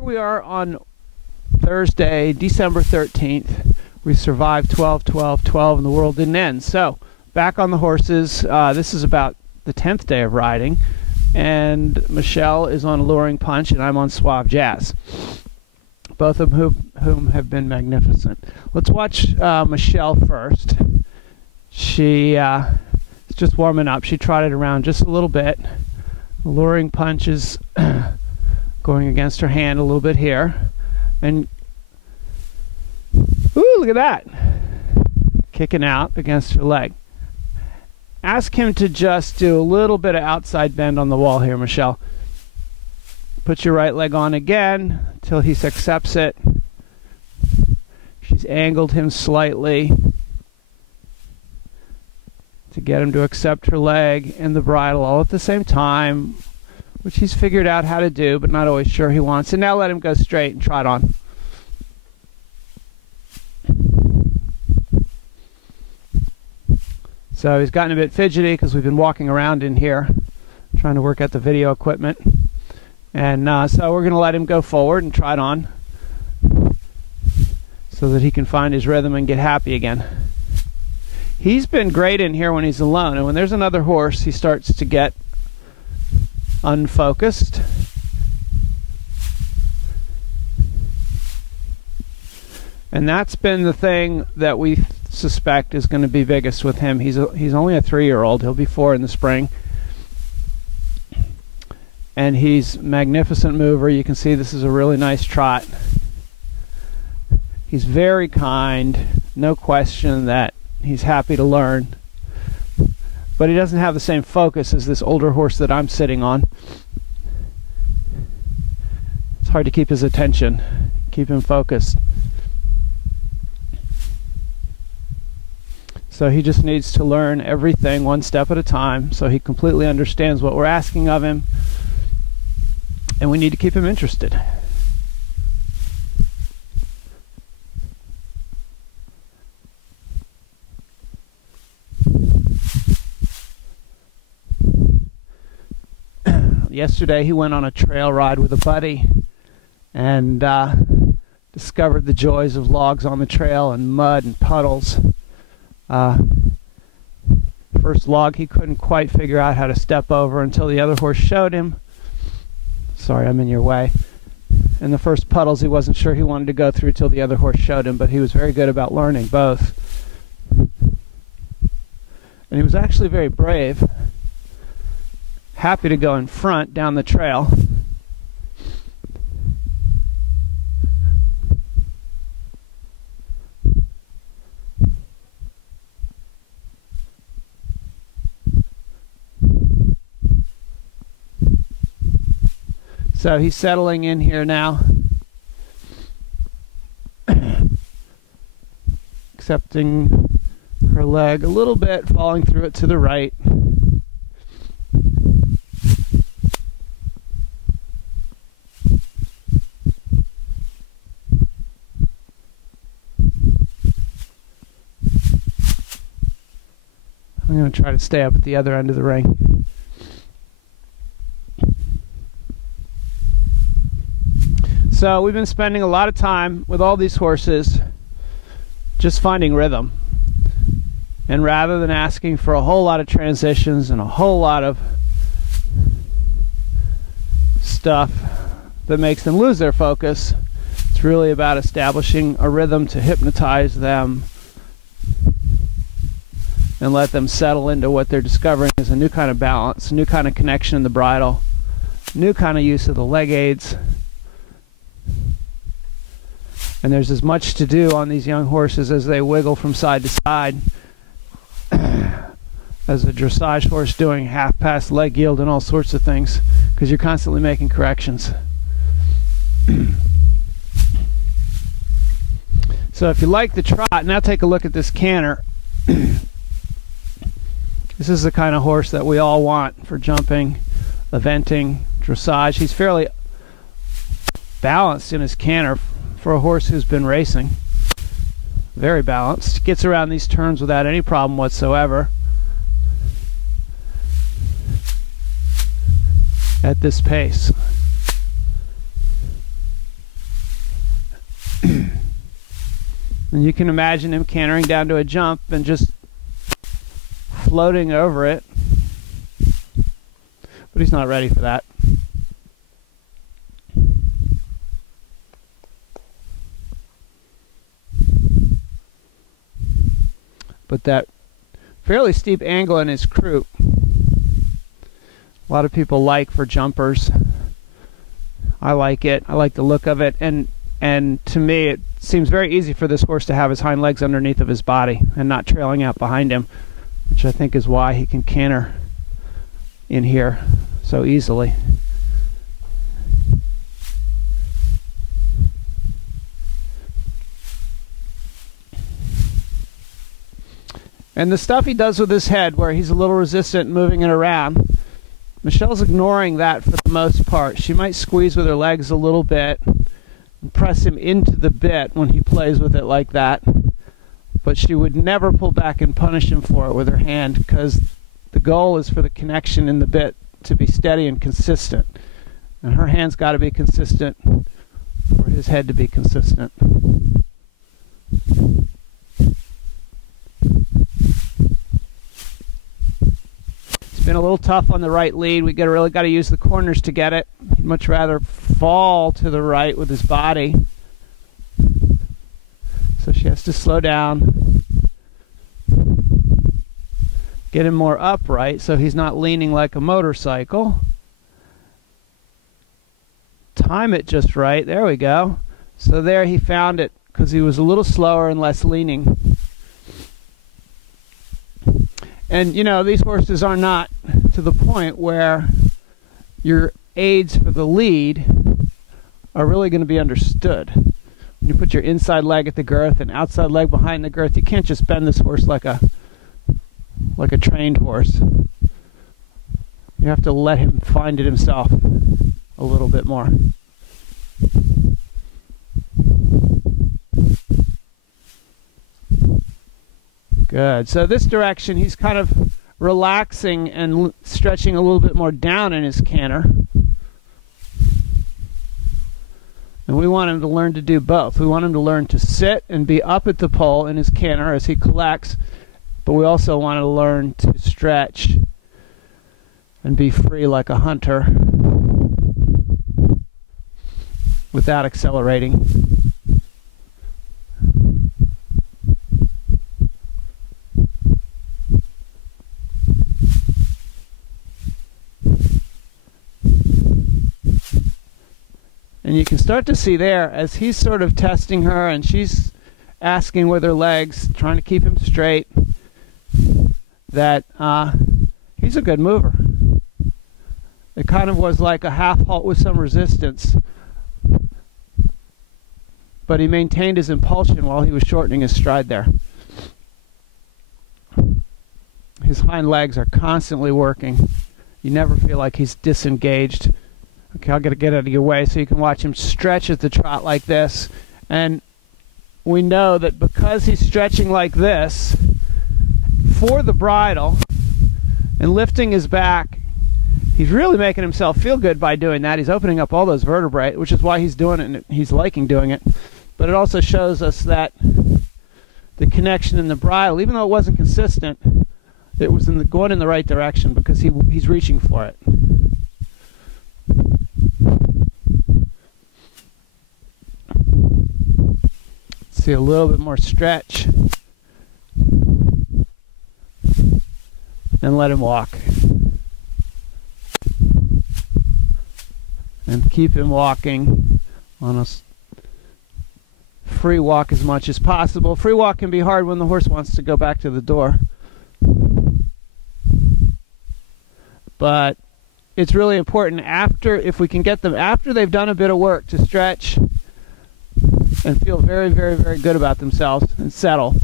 Here we are on Thursday, December 13th. We survived 12, 12, 12, and the world didn't end. So, back on the horses. This is about the 10th day of riding. And Michelle is on Alluring Punch, and I'm on Suave Jazz. Both of whom have been magnificent. Let's watch Michelle first. She is just warming up. She trotted around just a little bit. Alluring Punch is going against her hand a little bit here. And, ooh, look at that. Kicking out against her leg. Ask him to just do a little bit of outside bend on the wall here, Michelle. Put your right leg on again till he accepts it. She's angled him slightly to get him to accept her leg and the bridle all at the same time, which he's figured out how to do, but not always sure he wants. And now let him go straight and trot on. So he's gotten a bit fidgety because we've been walking around in here trying to work out the video equipment. And so we're going to let him go forward and trot on so that he can find his rhythm and get happy again. He's been great in here when he's alone, and when there's another horse, he starts to get unfocused. And that's been the thing that we suspect is going to be biggest with him. He's only a 3-year-old. He'll be 4 in the spring. And he's a magnificent mover. You can see this is a really nice trot. He's very kind. No question that he's happy to learn. But he doesn't have the same focus as this older horse that I'm sitting on. It's hard to keep his attention, keep him focused. So he just needs to learn everything one step at a time so he completely understands what we're asking of him. And we need to keep him interested. Yesterday he went on a trail ride with a buddy and discovered the joys of logs on the trail and mud and puddles. First log he couldn't quite figure out how to step over until the other horse showed him. Sorry, I'm in your way. And the first puddles he wasn't sure he wanted to go through till the other horse showed him, but he was very good about learning both. And he was actually very brave. Happy to go in front down the trail. So he's settling in here now. Accepting her leg a little bit, falling through it to the right. I'm going to try to stay up at the other end of the ring. So we've been spending a lot of time with all these horses just finding rhythm. And rather than asking for a whole lot of transitions and a whole lot of stuff that makes them lose their focus, it's really about establishing a rhythm to hypnotize them and let them settle into what they're discovering is a new kind of balance, a new kind of connection in the bridle, new kind of use of the leg aids. And there's as much to do on these young horses as they wiggle from side to side as a dressage horse doing half-pass leg yield and all sorts of things, because you're constantly making corrections. So if you like the trot, now take a look at this Canter. This is the kind of horse that we all want for jumping, eventing, dressage. He's fairly balanced in his canter for a horse who's been racing. Very balanced. Gets around these turns without any problem whatsoever. At this pace. And you can imagine him cantering down to a jump and just floating over it. But he's not ready for that. But that fairly steep angle in his croup, a lot of people like for jumpers. I like it. I like the look of it. And to me, it seems very easy for this horse to have his hind legs underneath of his body and not trailing out behind him, which I think is why he can canter in here so easily. And the stuff he does with his head, where he's a little resistant moving it around, Michelle's ignoring that for the most part. She might squeeze with her legs a little bit and press him into the bit when he plays with it like that, but she would never pull back and punish him for it with her hand, because the goal is for the connection in the bit to be steady and consistent, and her hand's got to be consistent for his head to be consistent. It's been a little tough on the right lead. We really got to use the corners to get it. He'd much rather fall to the right with his body. So she has to slow down. Get him more upright so he's not leaning like a motorcycle. Time it just right. There we go. So there he found it because he was a little slower and less leaning. And you know, these horses are not to the point where your aids for the lead are really going to be understood. When you put your inside leg at the girth and outside leg behind the girth, you can't just bend this horse like a trained horse. You have to let him find it himself a little bit more. Good. So this direction, he's kind of relaxing and stretching a little bit more down in his canter. And we want him to learn to do both. We want him to learn to sit and be up at the pole in his canter as he collects, but we also want him to learn to stretch and be free like a hunter without accelerating. And you can start to see there, as he's sort of testing her and she's asking with her legs, trying to keep him straight, that he's a good mover. It kind of was like a half halt with some resistance, but he maintained his impulsion while he was shortening his stride there. His hind legs are constantly working. You never feel like he's disengaged. Okay, I'll get out of your way so you can watch him stretch at the trot like this. And we know that because he's stretching like this for the bridle and lifting his back, he's really making himself feel good by doing that. He's opening up all those vertebrae, which is why he's doing it, and he's liking doing it. But it also shows us that the connection in the bridle, even though it wasn't consistent, it was going in the right direction because he's reaching for it. See a little bit more stretch, and let him walk, and keep him walking on a free walk as much as possible. Free walk can be hard when the horse wants to go back to the door, but it's really important if we can get them after they've done a bit of work to stretch and feel very, very, very good about themselves and settle.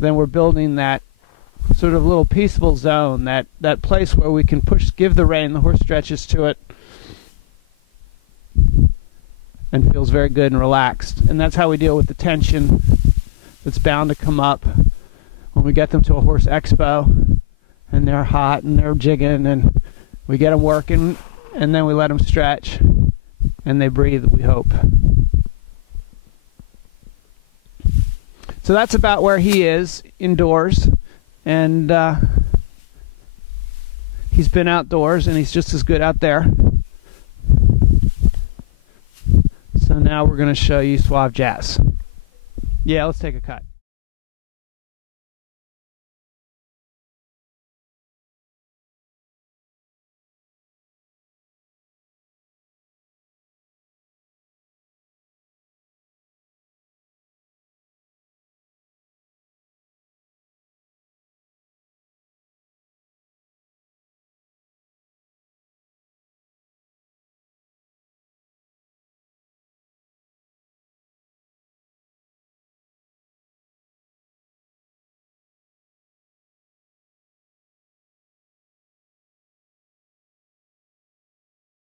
Then we're building that sort of little peaceful zone, that place where we can give the rein, the horse stretches to it and feels very good and relaxed. And that's how we deal with the tension that's bound to come up when we get them to a horse expo and they're hot and they're jigging, and we get them working, and then we let them stretch and they breathe, we hope. So that's about where he is indoors, and he's been outdoors, and he's just as good out there. So now we're going to show you Suave Jazz. Yeah, let's take a cut.